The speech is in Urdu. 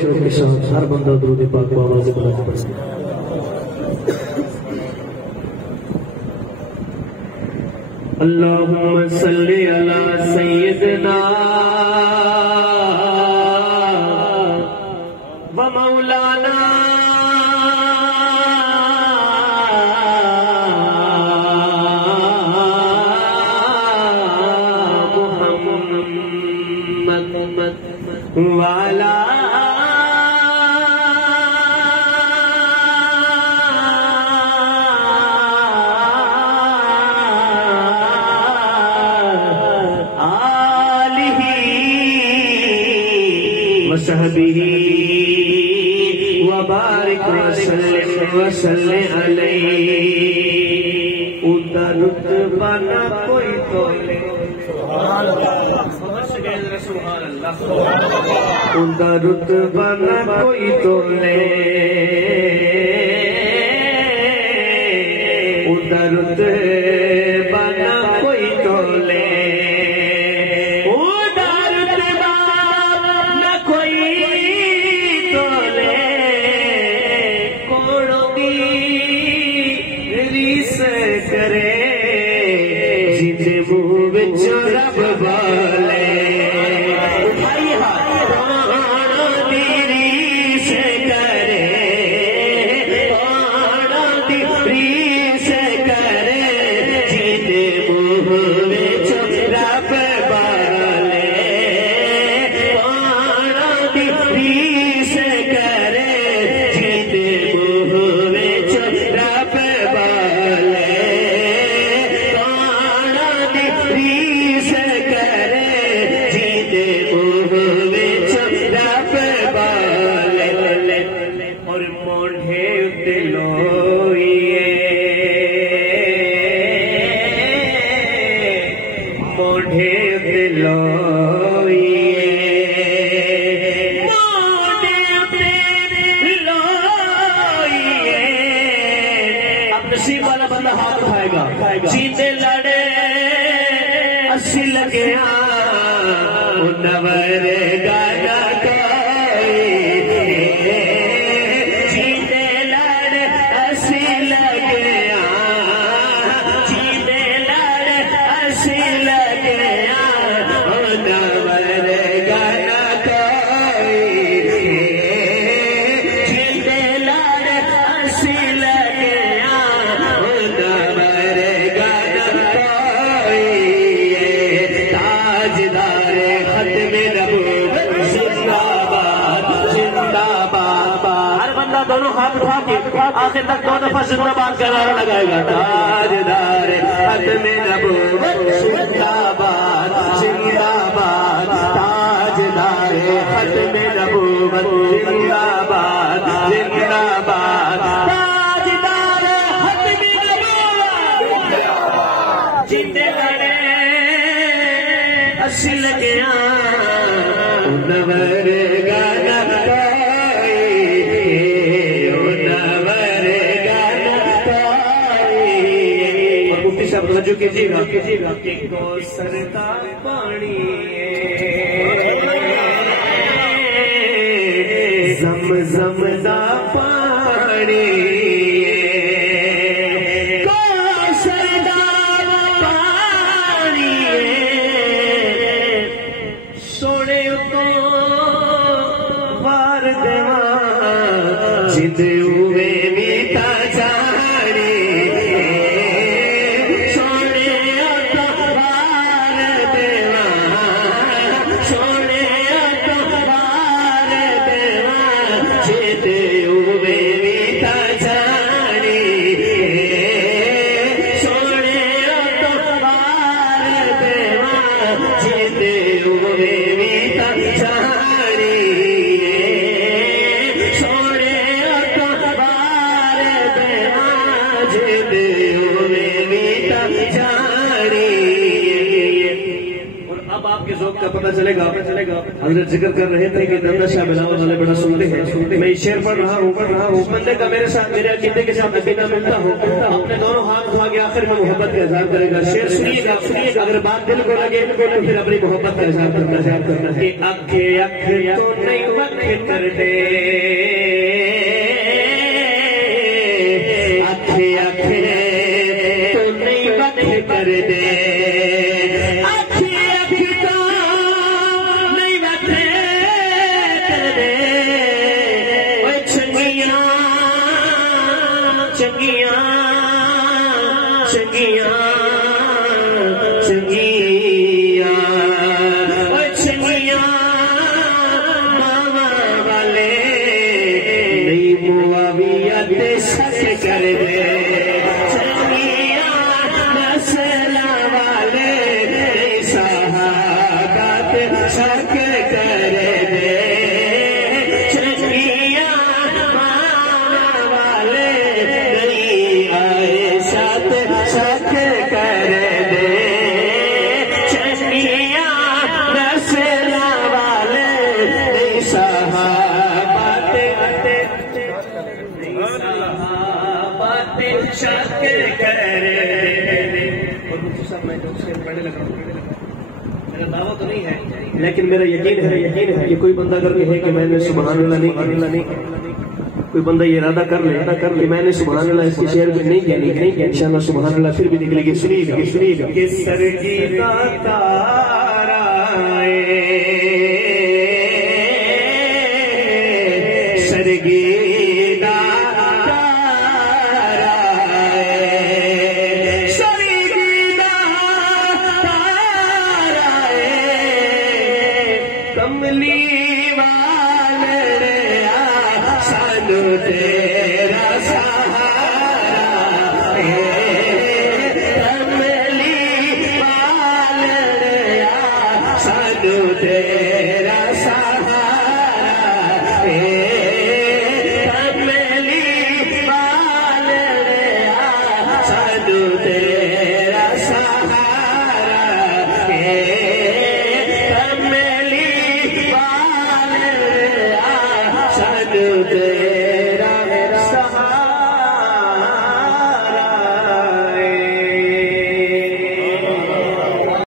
شروع کے ساتھ ہر بندہ درود پاک کو آواز بلند پڑھے. اللہم صلی علی سیدنا و مولانا محمد وعلی وصحبه وبارك وسلم عليه. ادا رتبہ نہ کوئی تولے ادا رتبہ نہ کوئی تولے ادا رتبہ نہ کوئی تولے رب والے پانا تیری سے کرے پانا تیری سے کرے جیتے منہ وچ رب والے پانا تیری سے کرے جیتے منہ وچ رب والے جیتے لڑے اسی لگیا نور گانا جیتے لڑے اسی لگیا جیتے لڑے اسی لگیا نور گانا جیتے لڑے اسی لگیا دونوں ہاتھ اٹھا کے آخر تک دو دفعہ زندہ باد کا نعرہ لگائے گا. تاجدار ختم نبوت زندہ باد زندہ باد تاجدار ختم نبوت زندہ باد زندہ باد تاجدار ختم نبوت جیتے لڑے اسی لگیا نور گانا کسی کو سرتا پانی زم زم دا پانی کو سردا پانی سونے تو بار دیوان جد ہوئے میتا جانی سونے پتہ چلے گا حضرت ذکر کر رہے تھے کہ دندہ شاہ بلاول والے بڑا سنتے ہیں میں یہ شعر پڑھ رہا ہوں اس بندے کا میرے ساتھ میرے عقیدے کے ساتھ عقیدہ ملتا ہو اپنے دونوں ہاتھ اٹھا کے آخر میں محبت کا اظہار کرے گا شعر سنیے گا اگر بات دل کو لگے تو پھر اپنی محبت کا اظہار کرنا ہے کہ اکھے اکھے تو نہیں وقت کر دے اکھے اکھے تو نہیں وقت کر دے لیکن میرا یقین ہے کہ کوئی بندہ اگر کہے کہ میں نے سبحان اللہ نہیں کوئی بندہ یہ ارادہ کر لے کہ میں نے سبحان اللہ اس کی شعر میں نہیں کہنی انشاءاللہ سبحان اللہ پھر بھی نکلے گی سنیے گا کہ سرگی کا تارا سرگی